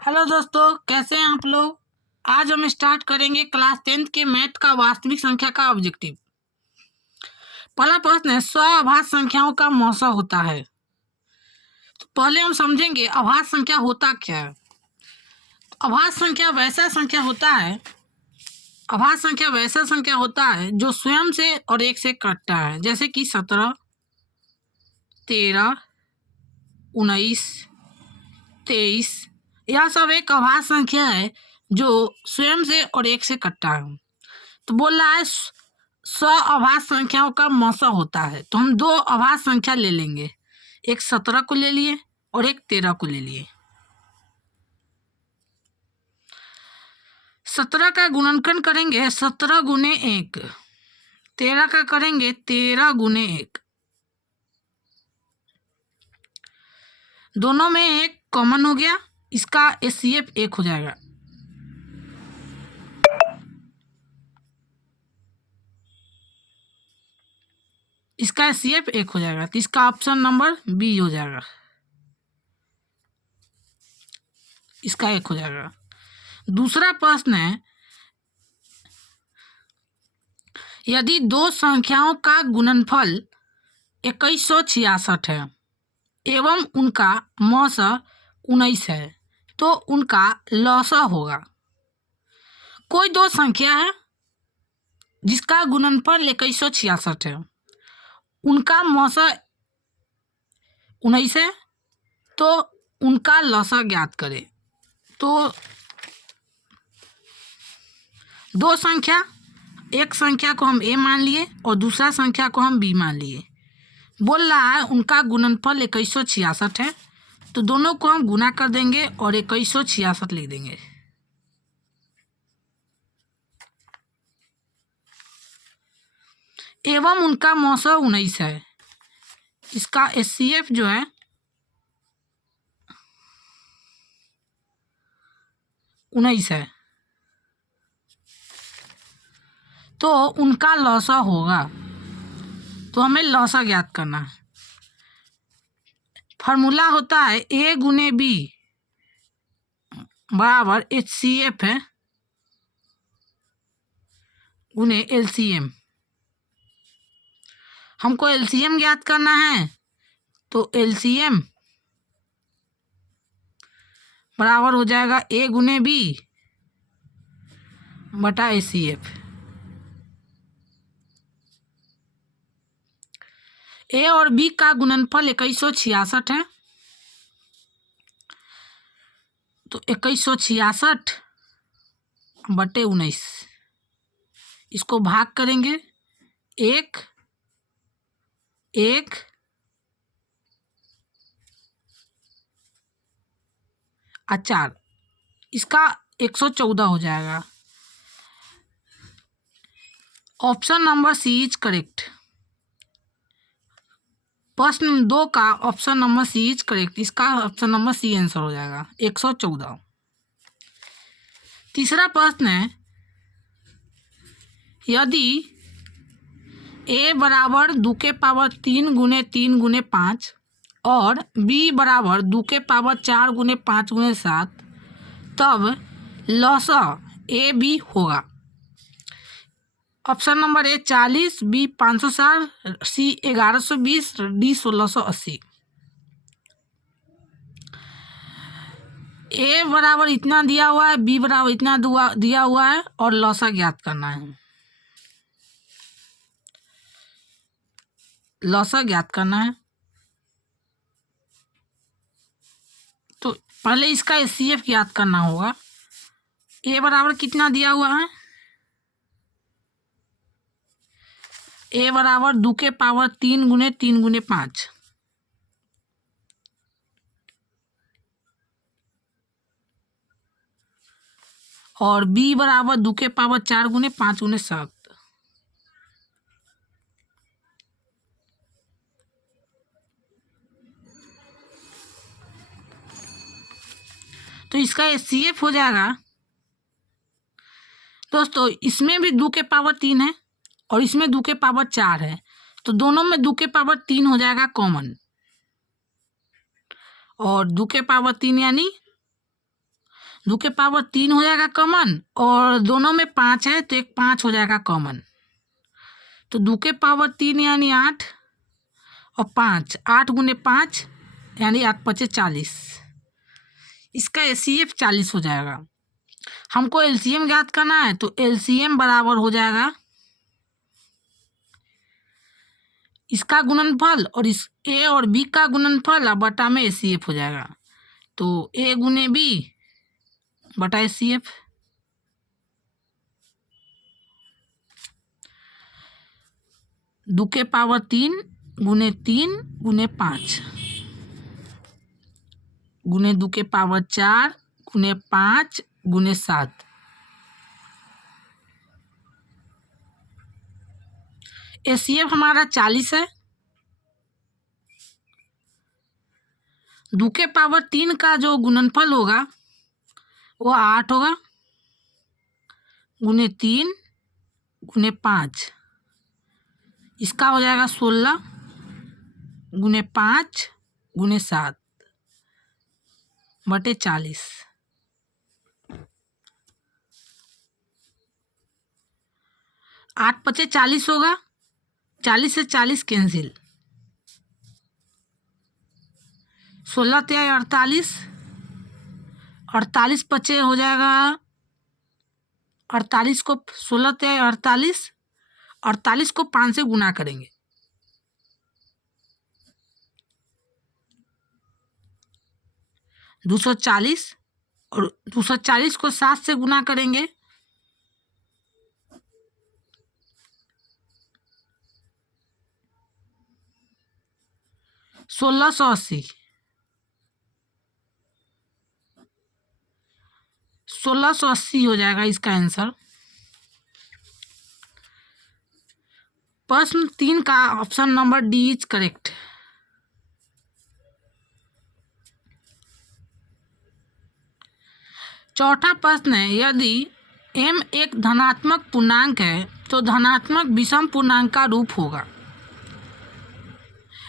Hello दोस्तों, कैसे हैं आप लोग। आज हम स्टार्ट करेंगे क्लास 10th के मैथ का वास्तविक संख्या का ऑब्जेक्टिव। पहला प्रश्न है, स्व अभाज्य संख्याओं का मौसा होता है। तो पहले हम समझेंगे अभाज्य संख्या होता क्या है। अभाज्य संख्या वैसा संख्या होता है जो स्वयं से और एक से कटता है, जैसे कि 17, 13, 19, 23। यह सब एक अभाज्य संख्या है जो स्वयं से और एक से कटता है। तो बोल रहा है स्व अभाज्य संख्याओं का मौसा होता है। तो हम दो अभाज्य संख्या ले लेंगे, एक 17 को ले लिए और एक 13 को ले लिए। 17 का गुणनखंड करेंगे 17 गुने 1, 13 का करेंगे 13 गुने 1। दोनों में एक कॉमन हो गया, इसका एचसीएफ 1 हो जाएगा। इसका एचसीएफ 1 हो जाएगा, तो इसका ऑप्शन नंबर बी हो जाएगा, इसका 1 हो जाएगा। दूसरा प्रश्न है, यदि दो संख्याओं का गुणनफल 2166 है एवं उनका मौसा 19 है तो उनका लौसा होगा। कोई दो संख्या है जिसका गुणनफल 2166 है, उनका मौसा 19 है, तो उनका लौसा ज्ञात करें। तो दो संख्या, एक संख्या को हम ए मान लिए और दूसरा संख्या को हम बी मान लिए। बोल रहा है उनका गुणनफल 2166 है, तो दोनों को हम गुना कर देंगे और 2166 लिख देंगे। एवं उनका मौसा 19 है, इसका एचसीएफ जो है 19 है, तो उनका लौसा होगा। तो हमें लौसा ज्ञात करना है। फार्मूला होता है ए गुने बी बराबर एचसीएफ है गुने एलसीएम। हमको एलसीएम ज्ञात करना है, तो एलसीएम बराबर हो जाएगा ए गुने बी बटा एचसीएफ। ए और बी का गुणनफल 2166 है, तो 2166 बटे 19, इसको भाग करेंगे 1 1 और 4, इसका 114 हो जाएगा। Option number C is correct. प्रश्न 2 का option number C is correct, इसका ऑप्शन नंबर सी आंसर हो जाएगा 114। तीसरा प्रश्न है, यदि ए बराबर 2 के पावर 3 गुने 3 गुने 5 और बी बराबर 2 के पावर 4 गुने 5 गुने 7, तब लौसा ए बी होगा। Option number A 40, B 560, C 1120, D 1680। A बराबर इतना दिया हुआ है, बी बराबर इतना दिया हुआ है और लौसा ज्ञात करना है। लौसा ज्ञात करना है, तो पहले इसका एचसीएफ ज्ञात करना होगा। ए बराबर कितना दिया हुआ है, ए बराबर 2 के पावर 3 गुने 3 गुने 5 और बी बराबर 2 के पावर 4 गुने 5 गुने 7। तो इसका एचसीएफ हो जाएगा दोस्तों, इसमें भी 2 के पावर 3 है और इसमें 2 के पावर 4 है, तो दोनों में 2 के पावर 3 हो जाएगा कॉमन, और 2 के पावर 3 यानी 2 के पावर 3 हो जाएगा कॉमन, और दोनों में 5 है तो एक 5 हो जाएगा कॉमन। तो 2 के पावर 3 यानी 8 और 5, 8 गुने 5 यानी 8 पचे 40। इसका एचसीएफ 40 हो जाएगा। हमको एलसीएम ज्ञात करना है, तो एलसीएम बराबर हो जाएगा इसका गुणनफल और इस ए और बी का गुणनफल और बटा में एचसीएफ हो जाएगा। तो ए गुने बी बटा एचसीएफ। दो के पावर 3 गुने 3 गुने 5 गुने 2 के पावर 4 गुने 5 गुने 7। एचसीएफ हमारा 40 है। 2 के पावर 3 का जो गुणनफल होगा वो 8 होगा गुने 3 गुने 5। इसका हो जाएगा 16 गुने 5 गुने 7 बटे 40। 8 पचे 40 होगा, 40 से 40 कैंसिल, 16 तिया 48, 48 पचे हो जाएगा 48 को 16 तिया 48, 48 को 5 से गुना करेंगे, 240, और 240 को 7 से गुना करेंगे, 1680। 1680 हो जाएगा इसका आंसर। प्रश्न 3 का option number D is correct. चौथा प्रश्न है, यदि m एक धनात्मक पूर्णांक है तो धनात्मक विषम पूर्णांक का रूप होगा।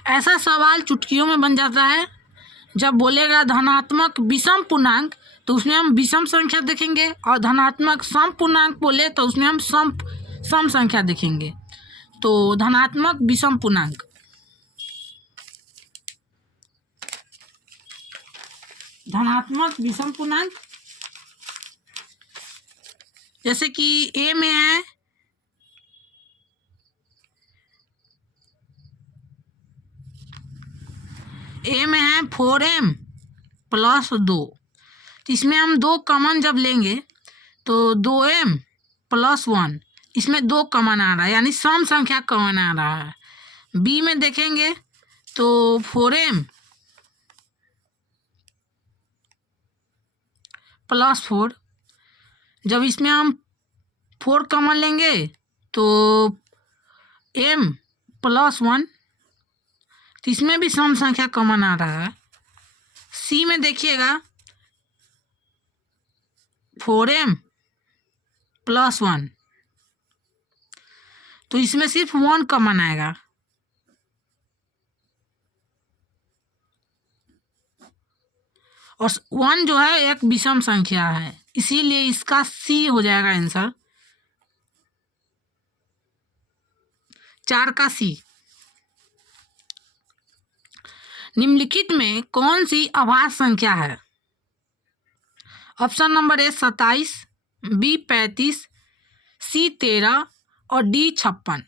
ऐसा सवाल चुटकियों में बन जाता है। जब बोलेगा धनात्मक विषम पूर्णांक तो उसमें हम विषम संख्या देखेंगे, और धनात्मक सम पूर्णांक बोले तो उसमें हम सम संख्या देखेंगे। तो धनात्मक विषम पूर्णांक, धनात्मक विषम पूर्णांक जैसे कि ए में है ए में है 4m प्लस 2, तो इसमें हम 2 कॉमन जब लेंगे तो 2m प्लस 1, इसमें 2 कॉमन आ रहा है यानी सम संख्या कॉमन आ रहा है। बी में देखेंगे तो 4m प्लस 4, जब इसमें हम 4 कॉमन लेंगे तो m प्लस 1, तो इसमें भी सम संख्या कॉमन आ रहा है। सी में देखिएगा 4m प्लस 1, तो इसमें सिर्फ 1 कॉमन आएगा। और 1 जो है एक विषम संख्या है, इसीलिए इसका सी हो जाएगा आंसर, 4 का सी। निम्नलिखित में कौन सी अभाज्य संख्या है? ऑप्शन नंबर ए 27, बी 35, सी 13 और डी 56।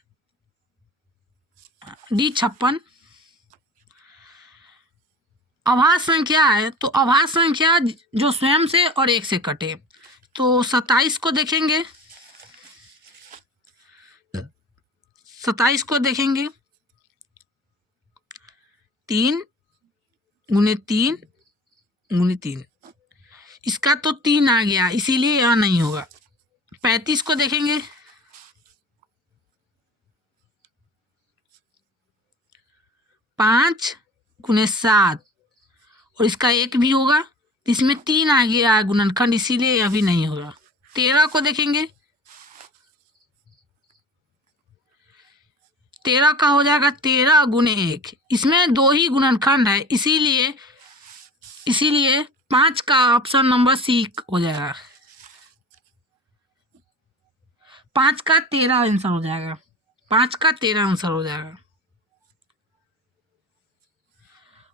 अभाज्य संख्या है तो अभाज्य संख्या जो स्वयं से और एक से कटे। तो 27 को देखेंगे, 3 गुने 3 गुने 3, इसका तो 3 आ गया इसीलिए यह नहीं होगा। 35 को देखेंगे, 5 गुने 7 और इसका 1 भी होगा, इसमें 3 आ गया गुणनखंड इसीलिए यह भी नहीं होगा। 13 को देखेंगे, 13 का हो जाएगा 13 गुने 1, इसमें 2 ही गुणनखंड है इसीलिए 5 का ऑप्शन नंबर सी हो जाएगा। 5 का 13 आंसर हो जाएगा। 5 का 13 आंसर हो जाएगा।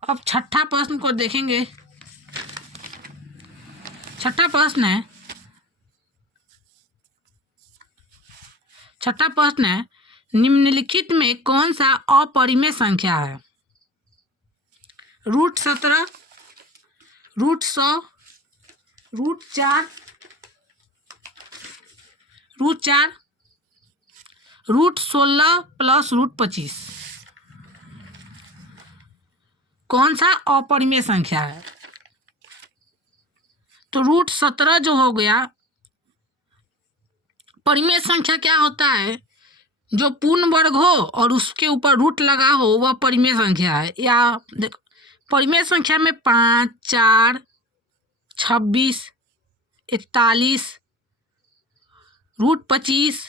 अब छठा प्रश्न को देखेंगे। छठा प्रश्न है निम्नलिखित में कौन सा अपरिमेय संख्या है? √17, √100, √4, √16 प्लस √25 कौन सा अपरिमेय संख्या है? तो √17 जो हो गया, परिमेय संख्या क्या होता है? जो पूर्ण वर्ग हो और उसके ऊपर रूट लगा हो वह परिमेय संख्या है। या देखो, परिमेय संख्या में 5, 4, 26, 41, √25,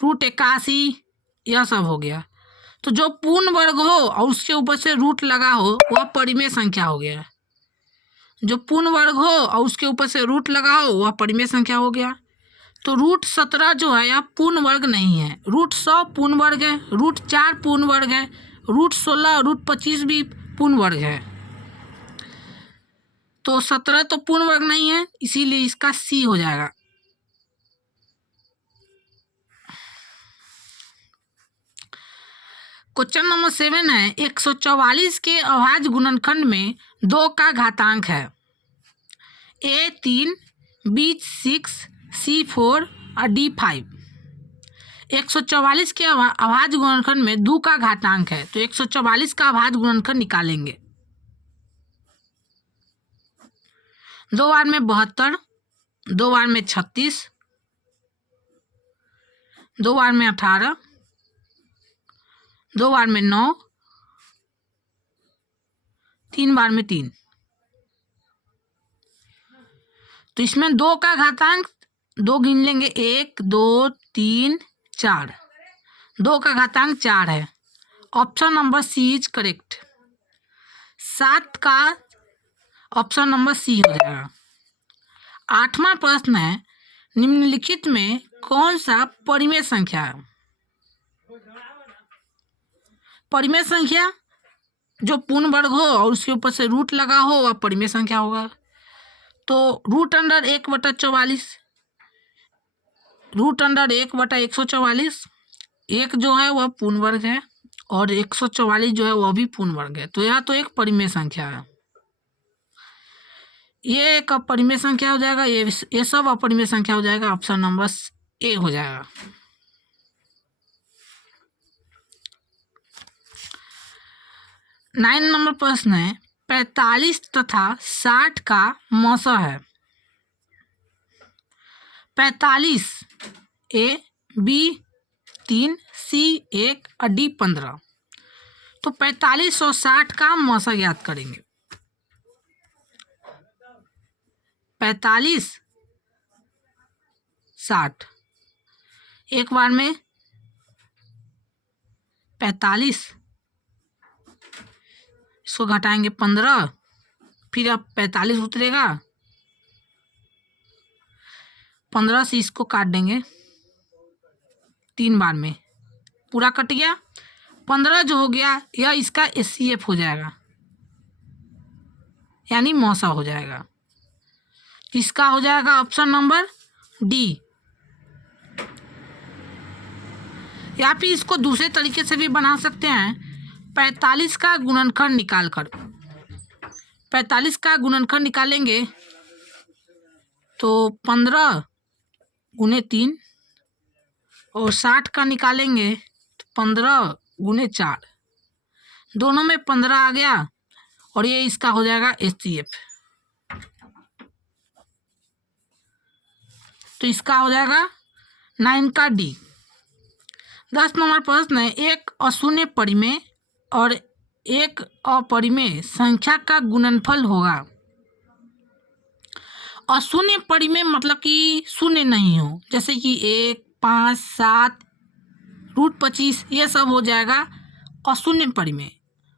√81 यह सब हो गया। तो जो पूर्ण वर्ग हो और उसके ऊपर से रूट लगा हो वह परिमेय संख्या हो गया। जो पूर्ण वर्ग हो और उसके ऊपर से रूट लगा हो वह परिमेय संख्या हो गया। तो √17 जो है यह पूर्ण वर्ग नहीं है। √100 पूर्ण वर्ग है, √4 पूर्ण वर्ग है, √16 और √25 भी पूर्ण वर्ग है। तो 17 तो पूर्ण वर्ग नहीं है, इसीलिए इसका सी हो जाएगा। क्वेश्चन नंबर 7 है 144 के अभाज्य गुणनखंड में 2 का घातांक है A3, B6, C4 और D5। 144 के अभाज्य गुणनखंड में 2 का घातांक है, तो 144 का अभाज्य गुणनखंड निकालेंगे। 2 बार में 72, 2 बार में 36, 2 बार में 18, 2 बार में 9, 3 बार में 3। तो इसमें 2 का घातांक 2 गिन लेंगे, 1, 2, 3, 4। 2 का घातांक 4 है। Option number C is correct. 7 का ऑप्शन नंबर सी हो जाएगा। 8वां प्रश्न है निम्नलिखित में कौन सा परिमेय संख्या है? परिमेय संख्या जो पूर्ण वर्ग हो और उसके ऊपर से रूट लगा हो वह परिमेय संख्या होगा। तो √1/44, √1/144, एक जो है वह पूर्ण वर्ग है और 144 जो है वह भी पूर्ण वर्ग है। तो यह तो एक परिमेय संख्या है। ये एक अपरिमेय संख्या हो जाएगा, ये सब अपरिमेय संख्या हो जाएगा। ऑप्शन नंबर ए हो जाएगा। नाइन नंबर प्रश्न है 45 तथा 60 का मौसा है। 45 A, B 3, C 1 और D 15। तो 45 और 60 का मौसा ज्ञात करेंगे। 45, 60, एक बार में 45, इसको घटाएंगे 15, फिर अब 45 उतरेगा, 15 से इसको काट देंगे 3 बार में, पूरा कट गया। 15 जो हो गया यह इसका HCF हो जाएगा, यानी मौसा हो जाएगा। इसका हो जाएगा ऑप्शन नंबर डी। या फिर इसको दूसरे तरीके से भी बना सकते हैं। 45 का गुणनखंड निकालकर, 45 का गुणनखंड निकालेंगे तो 15 गुने 3 और 60 का निकालेंगे तो 15 गुने 4, दोनों में 15 आ गया और ये इसका हो जाएगा HCF। तो इसका हो जाएगा 9 का डी। 10 नंबर प्रश्न है एक अशून्य परिमेय और एक अपरिमेय संख्या का गुणनफल होगा। अशून्य परिमेय मतलब कि शून्य नहीं हो, जैसे कि 1, 5, 7, √25 ये सब हो जाएगा अशून्य परिमेय,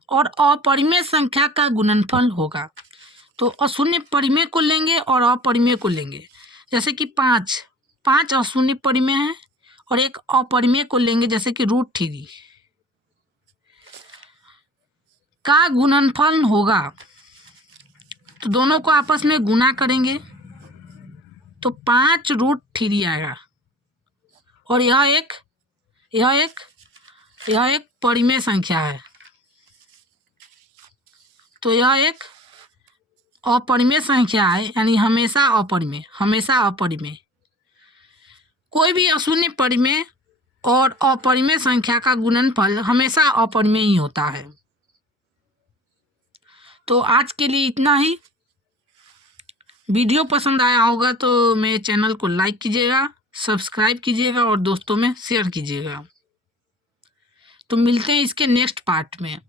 और अपरिमेय संख्या का गुणनफल होगा। तो अशून्य परिमेय को लेंगे और अपरिमेय को लेंगे। जैसे कि 5 अशून्य परिमेय है और एक अपरिमेय को लेंगे, जैसे कि √3 का गुणनफल होगा। तो दोनों को आपस में गुना करेंगे तो 5√3 आएगा। और यह एक परिमेय संख्या है, तो यह एक अपरिमेय संख्या है, यानी हमेशा अपरिमेय। कोई भी अशून्य परिमेय और अपरिमेय संख्या का गुणनफल हमेशा अपरिमेय ही होता है। तो आज के लिए इतना ही। वीडियो पसंद आया होगा तो मेरे चैनल को लाइक कीजिएगा, सब्सक्राइब कीजिएगा और दोस्तों में शेयर कीजिएगा। तो मिलते हैं इसके नेक्स्ट पार्ट में।